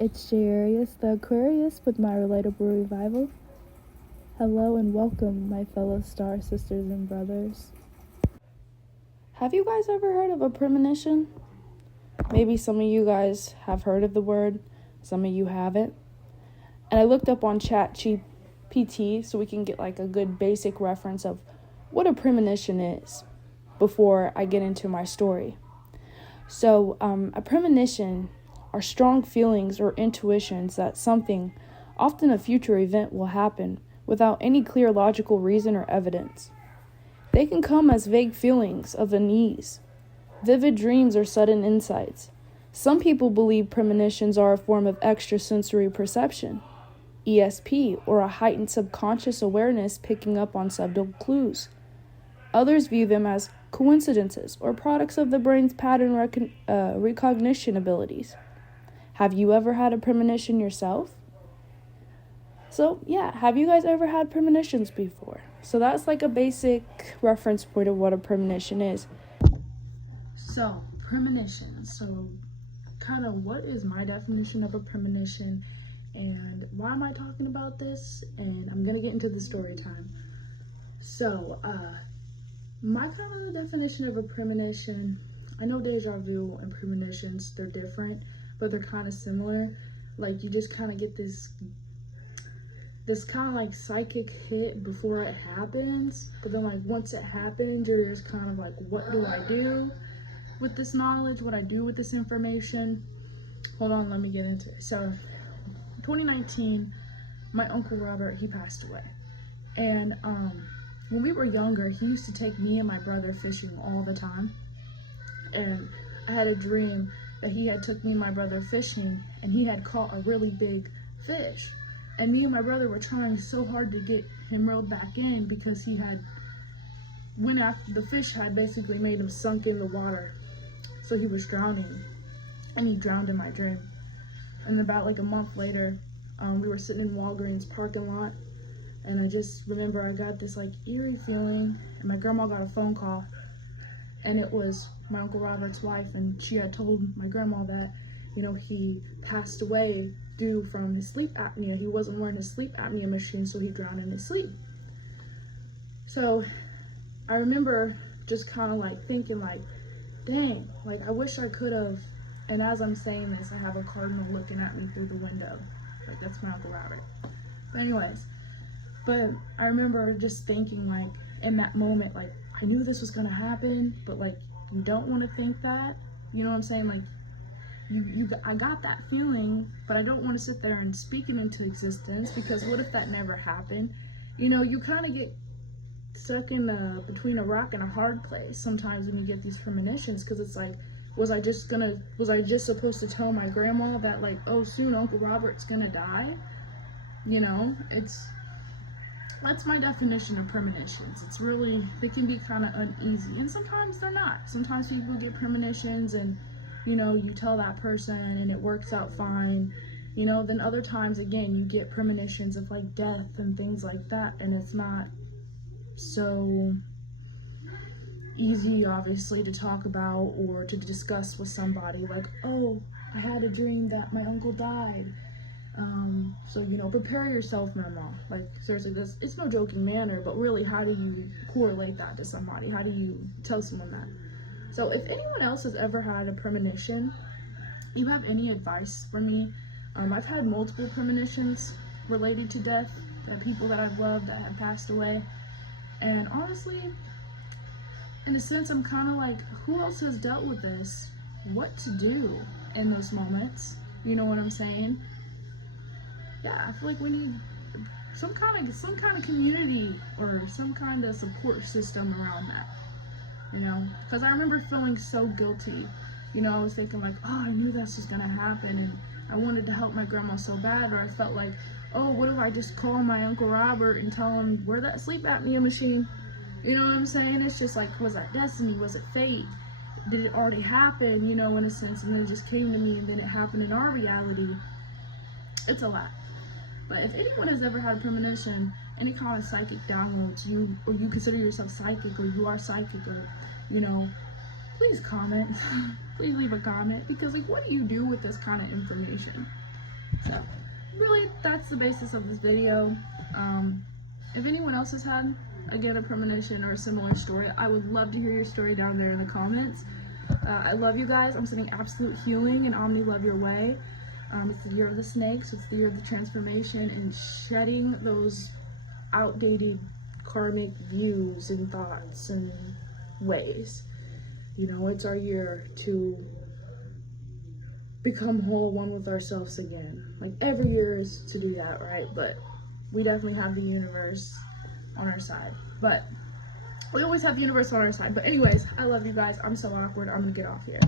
It's Jarius the Aquarius with my relatable revival. Hello and welcome, my fellow star sisters and brothers. Have you guys ever heard of a premonition? Maybe some of you guys have heard of the word, some of you haven't. And I looked up on ChatGPT so we can get like a good basic reference of what a premonition is before I get into my story. So, a premonition are strong feelings or intuitions that something, often a future event, will happen without any clear logical reason or evidence. They can come as vague feelings of unease, vivid dreams, or sudden insights. Some people believe premonitions are a form of extrasensory perception, ESP, or a heightened subconscious awareness picking up on subtle clues. Others view them as coincidences or products of the brain's pattern recognition abilities. Have you ever had a premonition yourself? So, have you guys ever had premonitions before? So that's like a basic reference point of what a premonition is. So, premonition. So, kind of what is my definition of a premonition and why am I talking about this? And I'm going to get into the story time. So, my kind of definition of a premonition, I know deja vu and premonitions, they're different, but they're kind of similar. Like, you just kind of get this kind of like psychic hit before it happens, but then like once it happens, you're just kind of like, what do I do with this knowledge? What I do with this information? Hold on, let me get into it. So, 2019, my Uncle Robert, he passed away. And when we were younger, he used to take me and my brother fishing all the time. And I had a dream that he had took me and my brother fishing, and he had caught a really big fish. And me and my brother were trying so hard to get him reeled back in because he had, the fish had basically made him sunk in the water. So he was drowning, and he drowned in my dream. And about like a month later, we were sitting in Walgreens parking lot, and I just remember I got this like eerie feeling, and my grandma got a phone call, and it was my Uncle Robert's wife, and she had told my grandma that, he passed away due from his sleep apnea. He wasn't wearing his sleep apnea machine, so he drowned in his sleep. So I remember just kind of like thinking like, dang, like I wish I could have. And as I'm saying this, I have a cardinal looking at me through the window. Like, that's my Uncle Robert. But anyways, but I remember just thinking like in that moment, like I knew this was gonna happen, but like you don't want to think that. You know what I'm saying? Like I got that feeling, but I don't want to sit there and speak it into existence, because what if that never happened? You kind of get stuck in between a rock and a hard place sometimes when you get these premonitions, because it's like, was I just supposed to tell my grandma that like, oh, soon Uncle Robert's gonna die? That's my definition of premonitions. It's really, they can be kind of uneasy, and sometimes they're not. Sometimes people get premonitions and you tell that person and it works out fine. Then other times, again, you get premonitions of like death and things like that, and it's not so easy, obviously, to talk about or to discuss with somebody. Like, oh, I had a dream that my uncle died. So, prepare yourself, Mama. Like, seriously, it's no joking manner, but really, how do you correlate that to somebody? How do you tell someone that? So if anyone else has ever had a premonition, you have any advice for me? I've had multiple premonitions related to death, that people that I've loved that have passed away. And honestly, in a sense, I'm kind of like, who else has dealt with this? What to do in those moments? You know what I'm saying? Yeah, I feel like we need some kind of community or some kind of support system around that. Because I remember feeling so guilty. I was thinking like, oh, I knew this was gonna happen, and I wanted to help my grandma so bad, or I felt like, oh, what if I just call my Uncle Robert and tell him where that sleep apnea machine? You know what I'm saying? It's just like, was that destiny? Was it fate? Did it already happen? In a sense, and then it just came to me, and then it happened in our reality. It's a lot. But if anyone has ever had a premonition, any kind of psychic downloads, you consider yourself psychic, or you are psychic, or please comment. Please leave a comment, because like, what do you do with this kind of information? So really, that's the basis of this video. If anyone else has had, again, a premonition or a similar story, I would love to hear your story down there in the comments. I love you guys. I'm sending absolute healing and omni love your way. It's the year of the snake, so it's the year of the transformation and shedding those outdated karmic views and thoughts and ways. You know, it's our year to become whole, one with ourselves again. Like, every year is to do that, right? But we definitely have the universe on our side. But we always have the universe on our side. But anyways, I love you guys. I'm so awkward. I'm gonna get off here.